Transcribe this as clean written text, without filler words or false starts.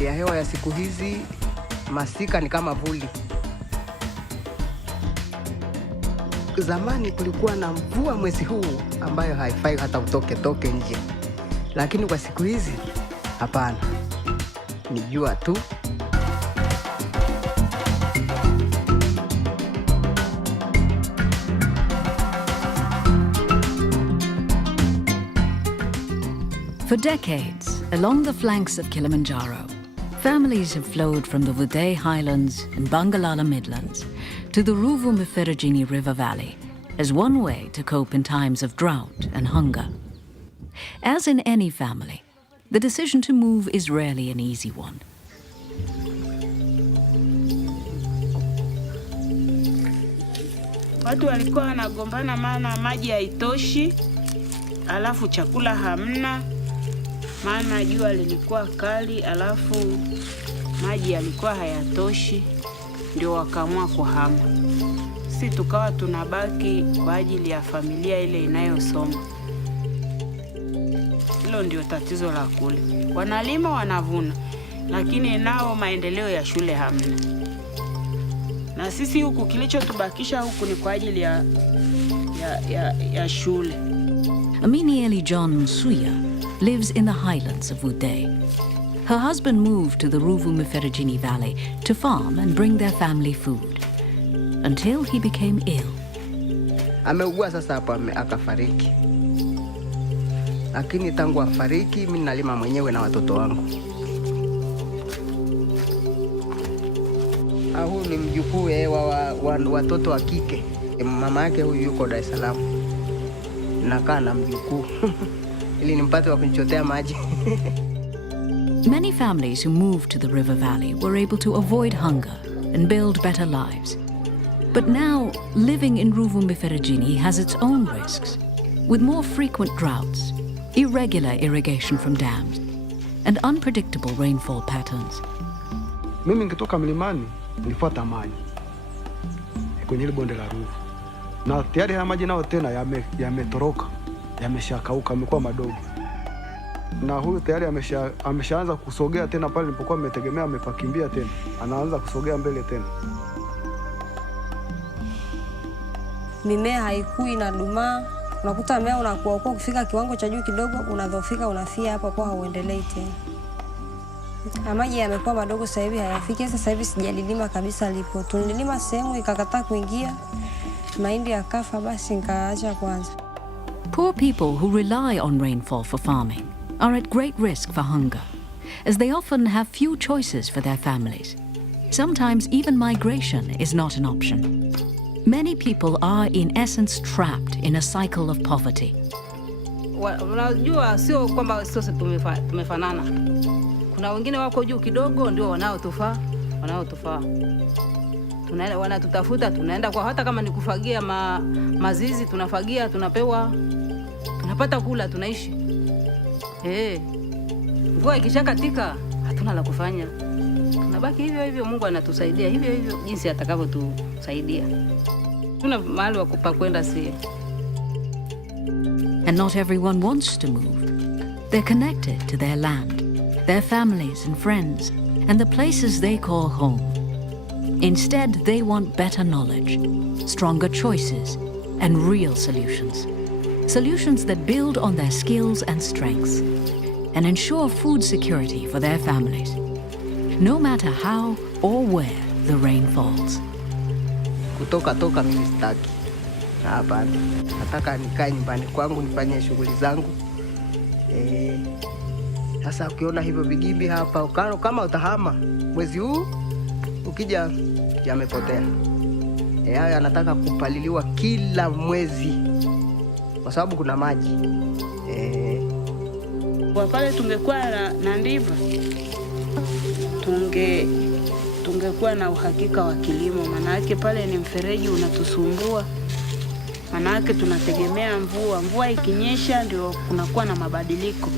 hali ya hewa ya siku hizi, masika ni kama vuli. Zamani kulikuwa na mvua mwezi huu ambayo haifai hata utoke nje. Lakini kwa siku hizi, hapana. Ni jua tu. For decades, along the flanks of Kilimanjaro, families have flowed from the Vudee Highlands and Bangalala Midlands to the Ruvu-Mferejini River Valley as one way to cope in times of drought and hunger. As in any family, the decision to move is rarely an easy one. Watu walikuwa wanagombana maana maji haitoshi, alafu chakula hamna, maana jua lilikuwa kali, alafu maji yalikuwa hayatoshi, ndio wakaamua kuhama. Sisi tukawa tunabaki kwa ajili ya familia ile inayosoma. Hilo ndio tatizo la kule. Wanalima wanavuna, lakini nao maendeleo ya shule hamna. Na sisi huku kilichotubakisha huku ni kwa ajili ya shule. Aminieli John Msuya lives in the highlands of Vudee. Her husband moved to the Ruvu-Mferejini Valley to farm and bring their family food, until he became ill. Ameugua sasa hapo akafariki. Lakini tangu afariki, mimi nalima mwenyewe na watoto wangu. Huyu ni mjukuu wa watoto wa kike. Mama yake huyu yuko Dar es Salaam. Nakaa na mjukuu ili nimpate wa kunichotea maji. Many families who moved to the river valley were able to avoid hunger and build better lives. But now, living in Ruvu-Mferejini has its own risks, with more frequent droughts, irregular irrigation from dams, and unpredictable rainfall patterns. Mimi nikitoka mlimani nilifuata maji kwenye ile bonde la Ruvu, na tayari haya maji nao tena yametoroka, yameshakauka, yamekuwa madogo, na huyu tayari ameshaanza kusogea tena pale nilipokuwa nimetegemea amepakimbia tena, anaanza kusogea mbele tena. Mimea haikui na dumaa, unakuta mmea unakuwa uko kufika kiwango cha juu kidogo, unadhofika, unafia hapo kwa hauendelei tena. Maji yamekuwa madogo sasa hivi, hayafiki. Sasa hivi sijalilima kabisa lipo. Tulilima sehemu ikakataa kuingia, mahindi yakafa, basi nikaacha kwanza. Poor people who rely on rainfall for farming are at great risk for hunger, as they often have few choices for their families. Sometimes even migration is not an option. Many people are in essence trapped in a cycle of poverty. Unajua sio kwamba sisi tumefanana. Kuna wengine wako juu kidogo ndio wanaotufaa. Wanatutafuta, tunaenda kwa hata kama ni kufagia mazizi, tunafagia, tunapewa, tunapata kula, tunaishi. Mvua ikishakatika hatuna la kufanya. Tunabaki hivyo hivyo, Mungu anatusaidia hivyo hivyo jinsi atakavyotusaidia. Tuna mahali pa kwenda si. And not everyone wants to move. They're connected to their land, their families and friends, and the places they call home. Instead, they want better knowledge, stronger choices, and real solutions. Solutions that build on their skills and strengths, and ensure food security for their families, no matter how or where the rain falls. Kutoka mimi sitaki. Hapana. Nataka nikae nyumbani kwangu nifanye shughuli zangu. Sasa ukiona hivyo vigimbi hapa, kama utahama mwezi huu, ukija yamepotea. Hayo anataka kupaliliwa kila mwezi kwa sababu kuna maji. Kwa pale tungekuwa na ndiva, tungekuwa na uhakika wa kilimo. Maana yake pale ni mfereji unatusumbua. Maana yake tunategemea mvua. Mvua ikinyesha ndio kunakuwa na mabadiliko.